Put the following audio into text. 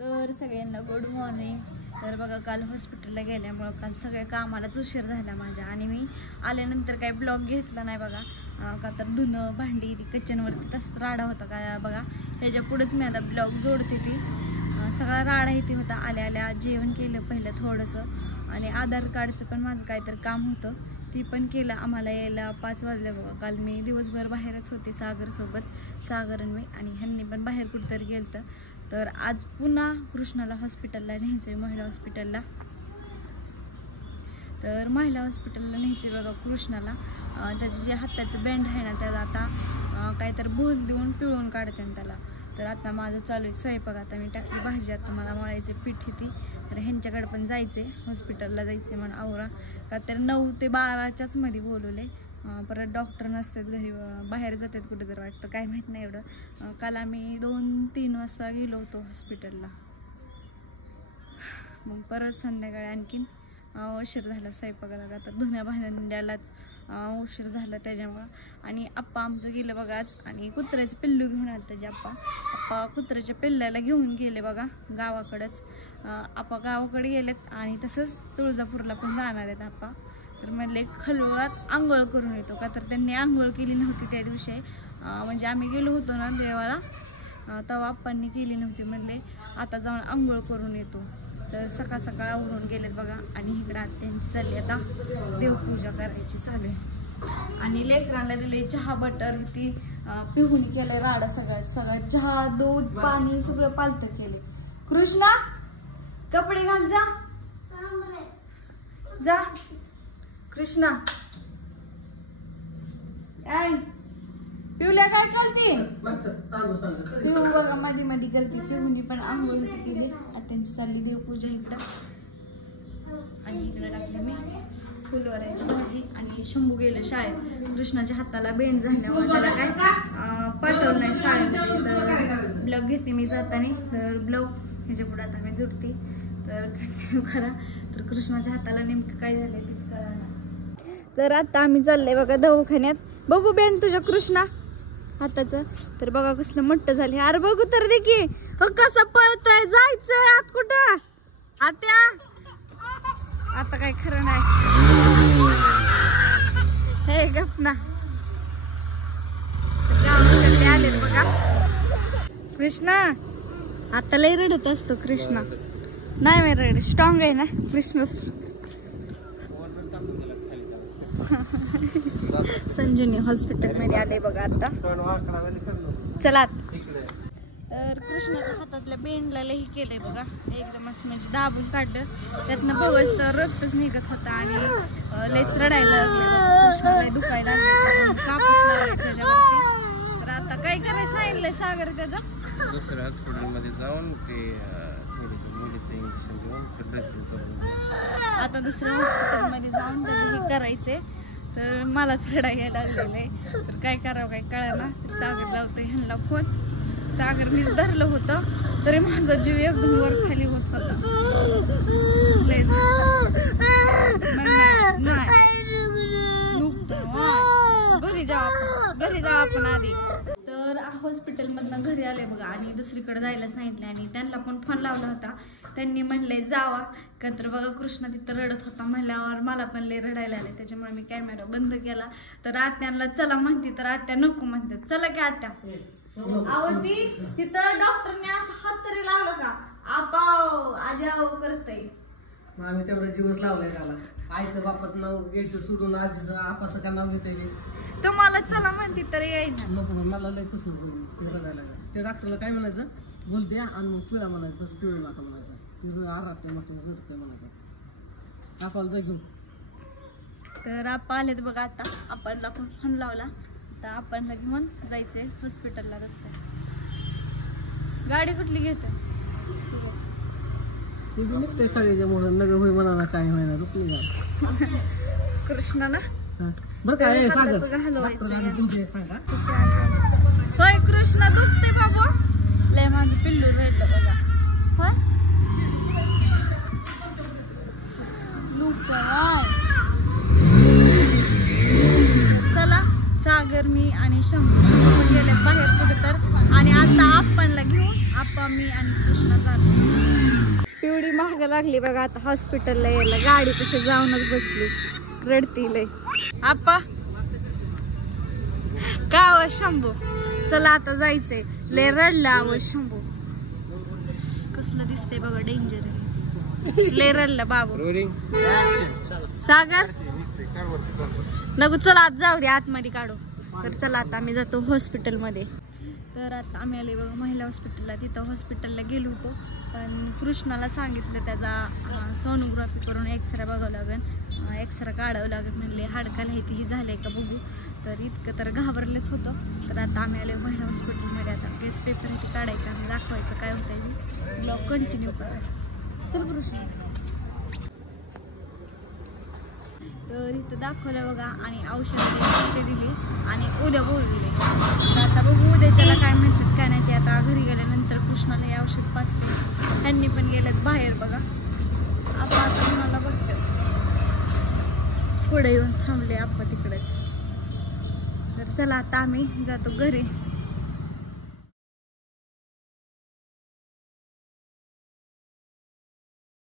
तर सगळ्यांना good morning. तर बघा काल हॉस्पिटलला गेल्यामुळं काल सगळ्या कामालाच उशीर झाला माझ्या आणि मी आल्यानंतर काही ब्लॉग घेतला नाही बघा. का तर धुणं भांडी ती किचनवरती तसंच राडा होता का बघा. त्याच्या पुढेच मी आता ब्लॉग जोडते ती सगळा राडा इथे होता. आल्या आल्या जेवण केलं पहिलं थोडंसं आणि आधार कार्डचं पण माझं काहीतरी काम होतं ती पण केलं. आम्हाला यायला 5 वाजले बघा. काल मी दिवसभर बाहेरच होते सागरसोबत. सागर आणि मी आणि ह्यांनी पण बाहेर कुठेतरी गेलं. तर आज पुन्हा कृष्णाला हॉस्पिटलला न्यायचं आहे, महिला हॉस्पिटलला. तर महिला हॉस्पिटलला न्यायचं आहे बघा कृष्णाला. त्याचे जे हाताचं बँड आहे ना त्याला आता काहीतरी भूल देऊन पिळून काढते त्याला. तर आता माझं चालू आहे स्वयंपाक. आता मी टाकली भाजी. आता मला मळायचे पीठ ती. तर ह्यांच्याकडे पण जायचे हॉस्पिटलला जायचे म्हणून आवरा. का तर 9 ते 12च्याच मध्ये बोलवले. परत डॉक्टर नसतात घरी, बाहेर जातात कुठेतरी वाटतं, काय माहीत नाही एवढं. काल आम्ही 2-3 वाजता गेलो होतो हॉस्पिटलला. मग परत संध्याकाळी आणखीन उशीर झाला स्वयंपाकाला. का तर धुण्या भांड्यालाच उशीर झाला त्याच्यामुळं. आणि आप्पा आमचं गेलं बघा आज आणि कुत्र्याचं पिल्लू घेऊन आलं त्याचे आप्पा कुत्र्याच्या पिल्ल्याला घेऊन गेले बघा गावाकडंच. आप्पा गावाकडे गेलेत आणि तसंच तुळजापूरला पण जाणार आहेत आप्पा. तर म्हणले खलवळात आंघोळ करून येतो. का तर त्यांनी आंघोळ केली नव्हती त्या दिवशी. म्हणजे आम्ही गेलो होतो ना देवाला तेव्हा आप्पांनी केली नव्हती. म्हणले आता जाऊन आंघोळ करून येतो. तर सकाळ सकाळ आवरून गेलेत बघा. आणि इकडं आत्यांची चालली आता देवपूजा करायची चालू आहे. आणि लेकरांना दिले चहा बटर ती पिहून केलंय राडा सगळं चहा दूध पाणी सगळं पालतं केले. कृष्णा कपडे घाल जा कृष्णा. पिवल्या काय करते पिहू बघा मध्ये मध्ये करते. पिहूनी पण आंघोळ केली. त्यांची चालली देवपूजा इकडं. आणि इकडे टाकलं मी फुलवऱ्याची भाजी. आणि शंभू गेलं शाळेत. कृष्णाच्या हाताला बेंड झाल्यामुळे त्याला काय पाठवलं नाही शाळेत. तर ब्लॉग घेते मी जाताना. तर ब्लॉग ह्याच्या पुढे आता मी जुडते. तर कंटिन्यू करा. तर कृष्णाच्या हाताला नेमकं काय झालंय तेच करा ना. तर आता आम्ही चाललंय बघा दवाखान्यात. बघू बेंड तुझ्या कृष्णा हाताचं. तर बघा कसलं मोठं झाले. अरे बघू तर दे की कसं पळतय. जायचंय आत कुठं आत्या. आता काय खरं नाही. हे गप ना. गावाकडे आले बघा. कृष्णा आता लय रडत असतो कृष्णा. नाही मी रड स्ट्रॉंग आहे ना कृष्ण. संजीवनी हॉस्पिटल मध्ये आले बघा आता. चला. तर कृष्णाच्या हातातल्या बेंडला लई केलंय बघा. एकदम असं म्हणजे दाबून काढलं. त्यातनं बघच तर रक्तच निघत होता आणि लईच रडायला लागले. कृष्णाला दुखायला लागले. कापूस लावले त्याच्यावरती. तर आता काय करायचं सांगितलंय सागर त्याचं. दुसऱ्या हॉस्पिटलमध्ये जाऊन ते मुलीचं इंजेक्शन घेऊन ड्रेसिंग करून आता दुसऱ्या हॉस्पिटलमध्ये जाऊन त्याचं हे करायचंय. तर मलाच रडायला लागलेलं आहे. तर काय करावं काय कळना. तर सागर लावतो ह्यांना फोन. सागरनीच धरलं होतं तरी माझा जीव एकदम वर खाली होत होता. घरी जाऊ आपण आधी. तर हॉस्पिटलमधनं घरी आले बघा. आणि दुसरीकडे जायला सांगितलं आणि त्यांना पण फोन लावला होता. त्यांनी म्हणले जावा. का तर बघा कृष्णा तिथं रडत होता म्हणल्यावर मला पण लय रडायला आले. त्याच्यामुळे मी कॅमेरा बंद केला. तर आत्यांना चला म्हणते तर आत्या नको म्हणतात. चला की आत्या. आवती तिथं डॉक्टरने असं हात तरी लावलं का आपाव आजाव करतय. आम्ही तेवढा दिवस लावलाय त्याला. आईचं बापाचं नाव घ्यायचं सोडून आजीचं आपाचं का नाव घेतोय. तुम्हाला चला म्हणते तर येईना. नको मला लय कसं रडायला लागलं. त्या डॉक्टरला काय म्हणायचं बोल द्या आणि मग पिळा म्हणायचं. तसं पिळू नका म्हणायचं. तुझं आरात मग तुझं रडतंय म्हणायचं. आपाला जा घेऊन. तर आपा आलेत बघा आता. आपणला पण फोन लावला. आता आपणला घेऊन जायचंय हॉस्पिटलला रस्त्यात. गाडी कुठली घेते निघते सगळ्याच्या मुळे नग होई म्हणाला काय होईना रुकली जा कृष्णा ना. बरं काय सांगा होय कृष्णा दुखते बाबा. लय माझं पिल्लू रडलं बघा. होय चला सागर मी आणि शंभू गेले बाहेर कुठे तर. आणि आता आपण कृष्णाला घेऊन आप्पा मी आणि कृष्णा जातो. पिवडी महाग लागली बघा आता हॉस्पिटलला यायला. गाडी कशी जाऊनच बसली, रडती लय. आप्पा का शंभू, चला आता जायचंय. लय रडला शंभू. कसलं दिसतंय बघा, डेंजर आहे. लय रडला बाबू. सागर नको, चला आत जाऊ दे, आतमध्ये काढू. तर चला आता आम्ही जातो हॉस्पिटलमध्ये. तर आता आम्ही आले बघा महिला हॉस्पिटलला. तिथं हॉस्पिटलला गेलो होतो, पण कृष्णाला सांगितलं त्याचा सोनोग्राफी करून एक्सरे बघावं लागेल, एक्सरे काढावं लागेल म्हणले. हाडकाला हे ती झालंय का बघू. तर इतकं तर घाबरलेच होतं. तर आता आम्ही आलो महिला हॉस्पिटलमध्ये. आता केस पेपर इथे काढायचं आणि दाखवायचं काय होतंय. ब्लॉग कंटिन्यू करा. चल कृष्ण. तर इथं दाखवलं बघा आणि औषध दिली आणि उद्या बोलवले. तर आता बघू उद्याच्याला काय म्हणतात काय नाही ते. आता घरी गेल्यानंतर कृष्णाला हे औषध पाजते. त्यांनी पण गेलेत बाहेर बघा. आता कुणाला बघतात, पुढे येऊन थांबले आप्पा तिकडे. तर चला आता आम्ही जातो घरी.